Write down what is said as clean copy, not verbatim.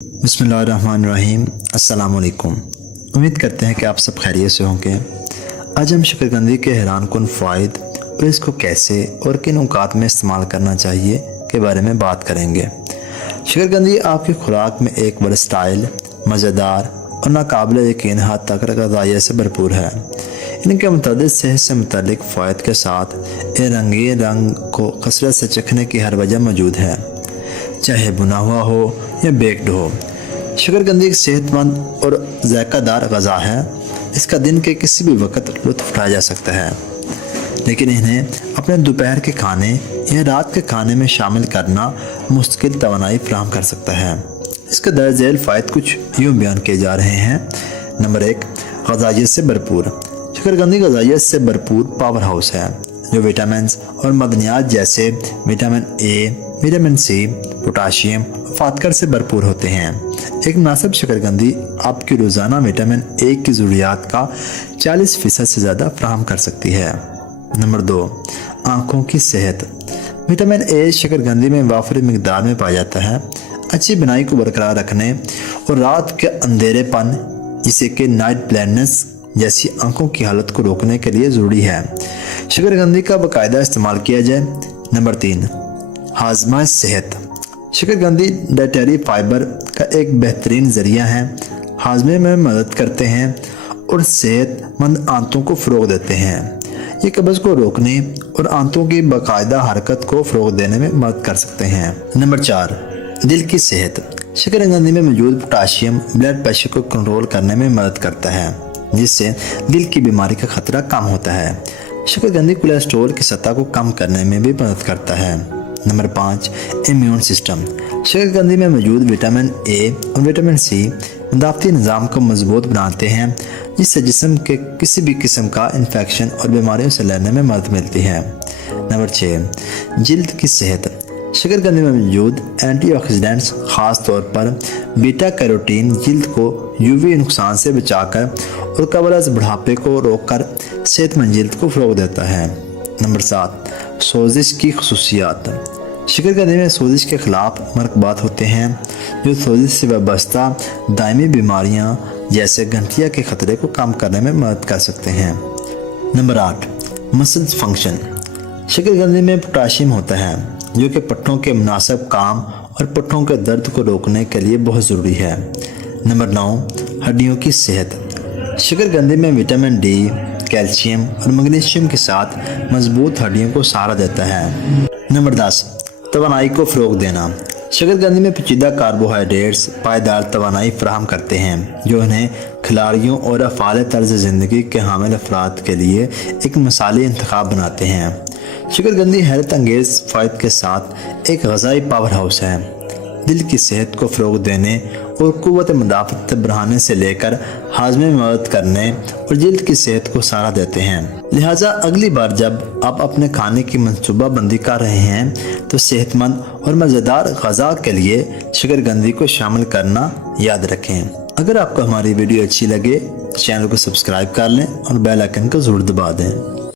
بسم اللہ الرحمن الرحیم۔ السلام علیکم۔ امید کرتے ہیں کہ آپ سب خیریت سے ہوں گے۔ آج ہم شکرکندی کے حیران کن فوائد اور اس کو کیسے اور کن اوقات میں استعمال کرنا چاہیے کے بارے میں بات کریں گے۔ شکرکندی آپ کی خوراک میں ایک ورسٹائل، مزیدار اور ناقابل یقین حد تک غذائیت سے بھرپور ہے۔ ان کے متعدد صحت سے متعلق فوائد کے ساتھ یہ رنگین رنگ کو کثرت سے چکھنے کی ہر وجہ موجود ہے، چاہے بنا ہوا ہو یا بیکڈ ہو۔ شکرکندی ایک صحت مند اور ذائقہ دار غذا ہے۔ اس کا دن کے کسی بھی وقت لطف اٹھایا جا سکتا ہے، لیکن انہیں اپنے دوپہر کے کھانے یا رات کے کھانے میں شامل کرنا مستقل توانائی فراہم کر سکتا ہے۔ اس کے درج ذیل فوائد کچھ یوں بیان کیے جا رہے ہیں۔ نمبر 1، غذائیت سے بھرپور۔ شکرکندی غذائیت سے بھرپور پاور ہاؤس ہے جو وٹامنز اور معدنیات جیسے vitamin A, vitamin C, potassium اور فاسفورس سے بھرپور ہوتے ہیں۔ ایک مناسب شکرکندی آپ کی روزانہ وٹامن اے کی ضروریات کا 40% سے زیادہ فراہم کر سکتی ہے۔ نمبر 2، آنکھوں کی صحت۔ وٹامن اے شکرکندی میں وافر مقدار میں پایا جاتا ہے۔ اچھی بینائی کو برقرار رکھنے اور رات کے اندھیرے پن جسے کہ نائٹ بلائنڈنس جیسی آنکھوں کی حالت کو روکنے کے لیے ضروری ہے شکرکندی کا باقاعدہ استعمال کیا جائے۔ نمبر 3، ہاضمہ صحت۔ شکرکندی ڈائٹری فائبر کا ایک بہترین ذریعہ ہے، ہاضمے میں مدد کرتے ہیں اور صحت مند آنتوں کو فروغ دیتے ہیں۔ یہ قبض کو روکنے اور آنتوں کی باقاعدہ حرکت کو فروغ دینے میں مدد کر سکتے ہیں۔ نمبر 4، دل کی صحت۔ شکرکندی میں موجود پوٹاشیم بلڈ پریشر کو کنٹرول کرنے میں مدد کرتا ہے، جس سے دل کی بیماری کا خطرہ کم ہوتا ہے۔ شکرکندی کولیسٹرول کی سطح کو کم کرنے میں بھی مدد کرتا ہے۔ Number 5، immune system. شکرکندی میں موجود وٹامن اے اور وٹامن سی مدافعتی نظام کو مضبوط بناتے ہیں، جس سے جسم کے کسی بھی قسم کا انفیکشن اور بیماریوں سے لڑنے میں مدد ملتی ہے۔ نمبر 6، جلد کی صحت۔ شکرکندی میں موجود اینٹی آکسیڈنٹس خاص طور پر بیٹا کیروٹین جلد کو یووی نقصان سے بچا کر اور قبل از بڑھاپے کو روک کر صحت مند جلد کو فروغ دیتا ہے۔ نمبر 7، سوزش کی خصوصیات۔ شکرکندی میں سوزش کے خلاف مرکبات ہوتے ہیں جو سوزش سے وابستہ دائمی بیماریاں جیسے گٹھیا کے خطرے کو کم کرنے میں مدد کر سکتے ہیں۔ Number 8، muscles function. شکرکندی میں پوٹاشیم ہوتا ہے جو کہ پٹھوں کے مناسب کام اور پٹھوں کے درد کو روکنے کے لیے بہت ضروری ہے۔ نمبر 9، ہڈیوں کی صحت۔ شکرکندی میں وٹامن ڈی، کیلشیم اور میگنیشیم کے ساتھ مضبوط ہڈیوں کو سہارا دیتا ہے۔ نمبر 10، توانائی کو فروغ دینا۔ شکرکندی میں پیچیدہ کاربوہائیڈریٹس پائیدار توانائی فراہم کرتے ہیں جو انہیں کھلاڑیوں اور افعال طرز زندگی کے حامل افراد کے لیے ایک مثالی انتخاب بناتے ہیں۔ شکرکندی حیرت انگیز فوائد کے ساتھ ایک غذائی پاور ہاؤس ہے، دل کی صحت کو فروغ دینے اور قوت مدافعت بڑھانے سے لے کر ہاضمے میں مدد کرنے اور جلد کی صحت کو سہارا دیتے ہیں۔ لہٰذا اگلی بار جب آپ اپنے کھانے کی منصوبہ بندی کر رہے ہیں تو صحت مند اور مزیدار غذا کے لیے شکرکندی کو شامل کرنا یاد رکھیں۔ اگر آپ کو ہماری ویڈیو اچھی لگے تو چینل کو سبسکرائب کر لیں اور بیل آئیکن کو ضرور دبا دیں۔